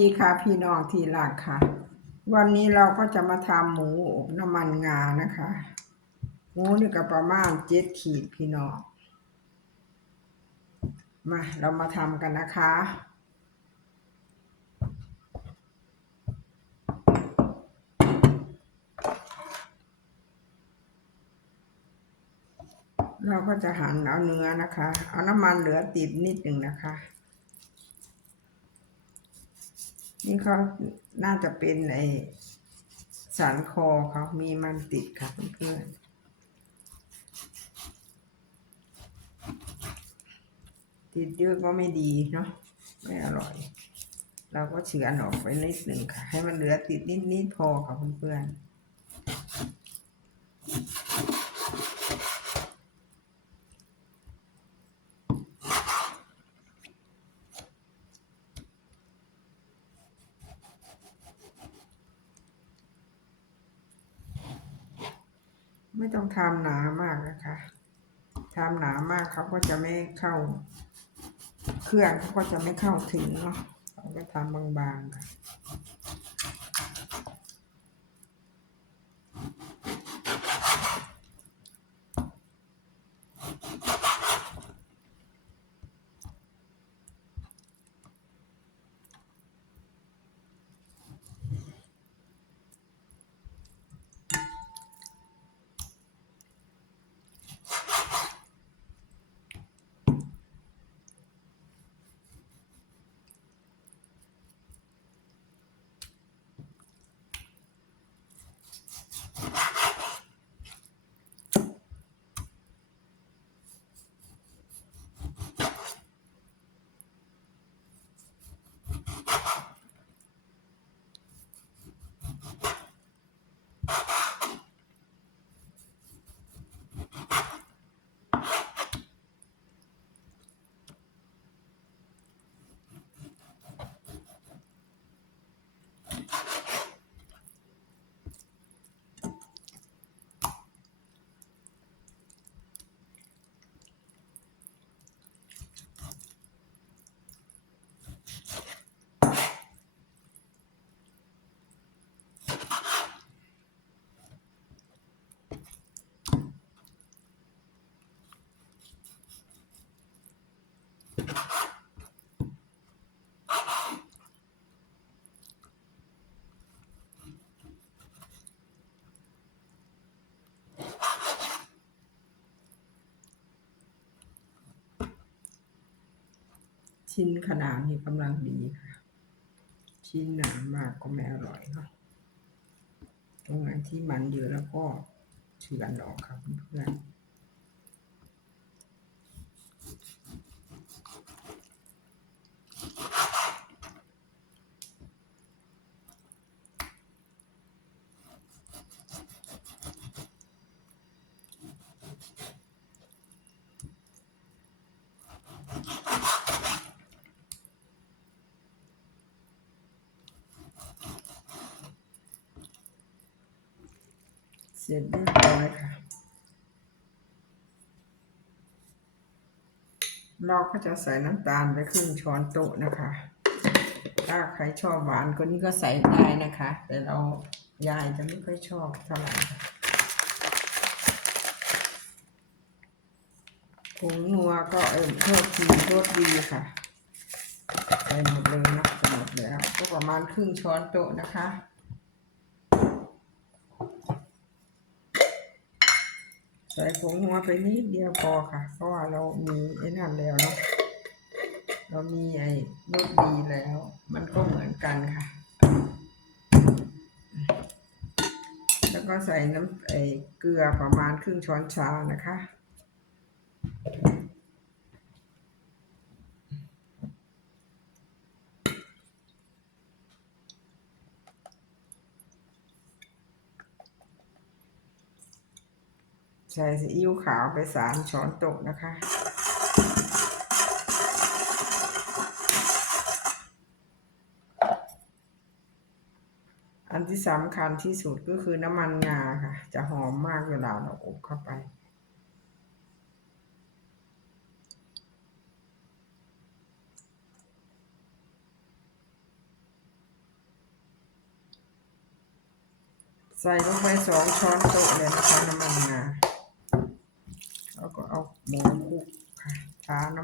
ดีค่ะพี่น้องที่รักค่ะ วันนี้เราก็จะมาทำหมูอบน้ำมันงานะคะ หมูนี่ก็ประมาณเจ็ดขีดพี่น้องมาเรามาทำกันนะคะ เราก็จะหั่นเอาเนื้อนะคะ เอาน้ำมันเหลือติดนิดหนึ่งนะคะ นี่เขาน่าจะเป็นไอสารคอเขามีมันติดค่ะเพื่อนติดเยอะก็ไม่ดีเนาะไม่อร่อย เราก็เฉือนออกไปนิดหนึ่งค่ะ ให้มันเหลือติดนิดๆพอค่ะเพื่อนๆ ไม่ต้องทำหนามากนะคะทำหนามากเขาก็จะไม่เข้า เครื่องเขาก็จะไม่เข้าถึงเนาะเราก็ทำบางๆค่ะ ชิ้นขนาดนี้กำลังดีค่ะ ชิ้นหนามากก็ไม่อร่อยเนาะตรงไหนที่มันเยอะแล้วก็เฉือนออกครับเพื่อนๆ เสร็จเรียบร้อยค่ะ เราก็จะใส่น้ำตาลไปครึ่งช้อนโต๊ะนะคะ ถ้าใครชอบหวานก็นี่ก็ใส่ได้นะคะ แต่เรายายจะไม่ค่อยชอบเท่าไหร่ผงนัวก็เอิ่มเพิ่มทีโทษดีค่ะใส่หมดเลยนะหมดแล้ว ก็ประมาณครึ่งช้อนโต๊ะนะคะ ใส่ผงหัวไปนิดเดียวพอค่ะ เพราะว่าเรามีไอ้นั่นแล้วเนาะเรามีไอ้รสดีแล้ว มันก็เหมือนกันค่ะ แล้วก็ใส่น้ำไอ้เกลือประมาณครึ่งช้อนชานะคะ ใส่ซีอิ๊วขาวไปสามช้อนโต๊ะนะคะ อันที่สำคัญที่สุดก็คือน้ำมันงาค่ะ จะหอมมากเวลาเราอบเข้าไปใส่ลงไปสองช้อนโต๊ะเลย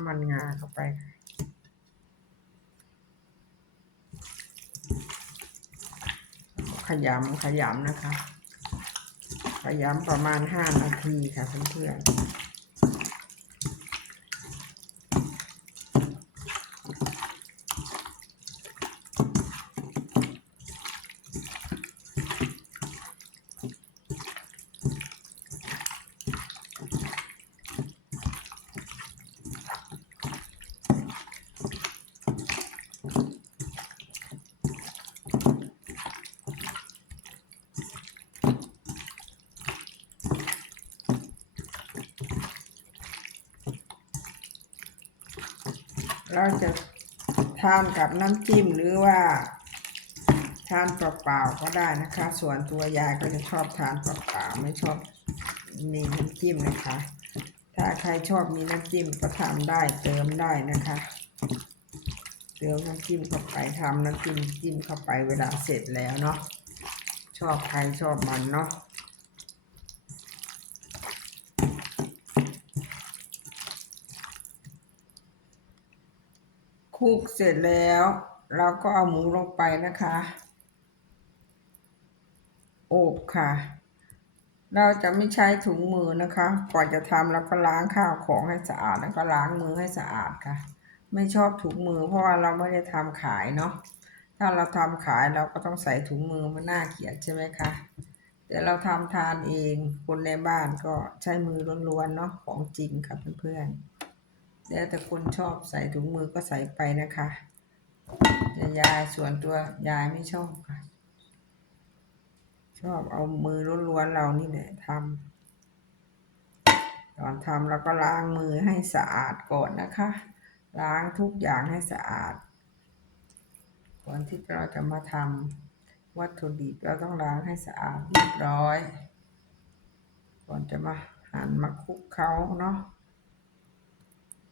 มันงาเข้าไป ขยำขยำนะคะ ขยำประมาณห้านาทีค่ะเพื่อนๆ เราจะทานกับน้ำจิ้มหรือว่าทานเปล่าๆก็ได้นะคะ ส่วนตัวยายก็จะชอบทานเปล่าๆไม่ชอบมีน้ำจิ้มนะคะ ถ้าใครชอบมีน้ำจิ้มก็ทำได้เติมได้นะคะ เติมน้ำจิ้มเข้าไปทำน้ำจิ้มจิ้มเข้าไปเวลาเสร็จแล้วเนาะชอบใครชอบมันเนาะ คลุกเสร็จแล้ว เราก็เอาหมูลงไปนะคะ โอบค่ะ เราจะไม่ใช้ถุงมือนะคะ ก่อนจะทำเราก็ล้างข้าวของให้สะอาดแล้วก็ล้างมือให้สะอาดค่ะ ไม่ชอบถุงมือเพราะว่าเราไม่ได้ทำขายเนาะ ถ้าเราทำขายเราก็ต้องใส่ถุงมือมันน่าเกลียดใช่ไหมคะแต่เราทำทานเองคนในบ้านก็ใช้มือล้วนๆเนาะของจริงค่ะเพื่อนๆ แล้วแต่คนชอบใส่ถุงมือก็ใส่ไปนะคะแต่ยายส่วนตัวยายไม่ชอบค่ะ ชอบเอามือล้วนๆเรานี่แหละทำตอนทำเราก็ล้างมือให้สะอาดก่อนนะคะ ล้างทุกอย่างให้สะอาด ก่อนที่เราจะมาทำวัตถุดิบเราต้องล้างให้สะอาดเรียบร้อย ก่อนจะมาหั่นมาคลุกเขาเนาะ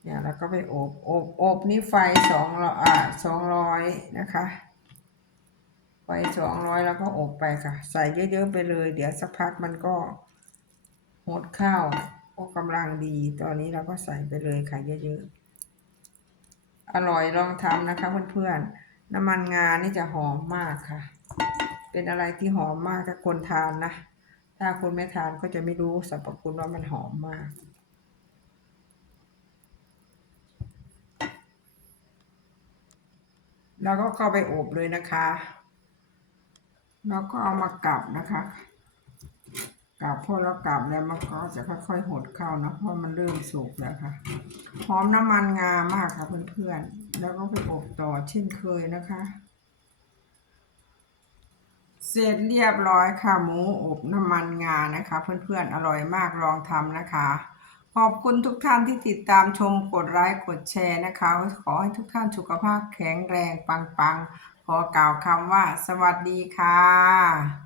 เนี่ยแล้วก็ไปอบอบอบนี่ไฟสองร้อยอ่าสองร้อยนะคะไฟสองร้อยแล้วก็อบไปค่ะ ใส่เยอะๆไปเลย เดี๋ยวสักพักมันก็หดข้าวก็กำลังดี ตอนนี้เราก็ใส่ไปเลยค่ะเยอะๆ อร่อยลองทำนะคะเพื่อนๆ น้ำมันงานี่จะหอมมากค่ะ เป็นอะไรที่หอมมากถ้าคนทานนะ ถ้าคนไม่ทานก็จะไม่รู้สรรพคุณว่ามันหอมมาก แล้วก็เข้าไปอบเลยนะคะ แล้วก็เอามากลับนะคะกลับพอเรากลับแล้วมันก็จะค่อยๆหดเข้านะเพราะมันเริ่มสุกแล้วค่ะหอมน้ำมันงามากค่ะเพื่อนๆ แล้วก็ไปอบต่อเช่นเคยนะคะ เสร็จเรียบร้อยค่ะหมูอบน้ำมันงานะคะ เพื่อนๆอร่อยมากลองทำนะคะ ขอบคุณทุกท่านที่ติดตามชมกดไลค์กดแชร์นะคะ ขอให้ทุกท่านสุขภาพแข็งแรงปังๆ ขอกล่าวคำว่า สวัสดีค่ะ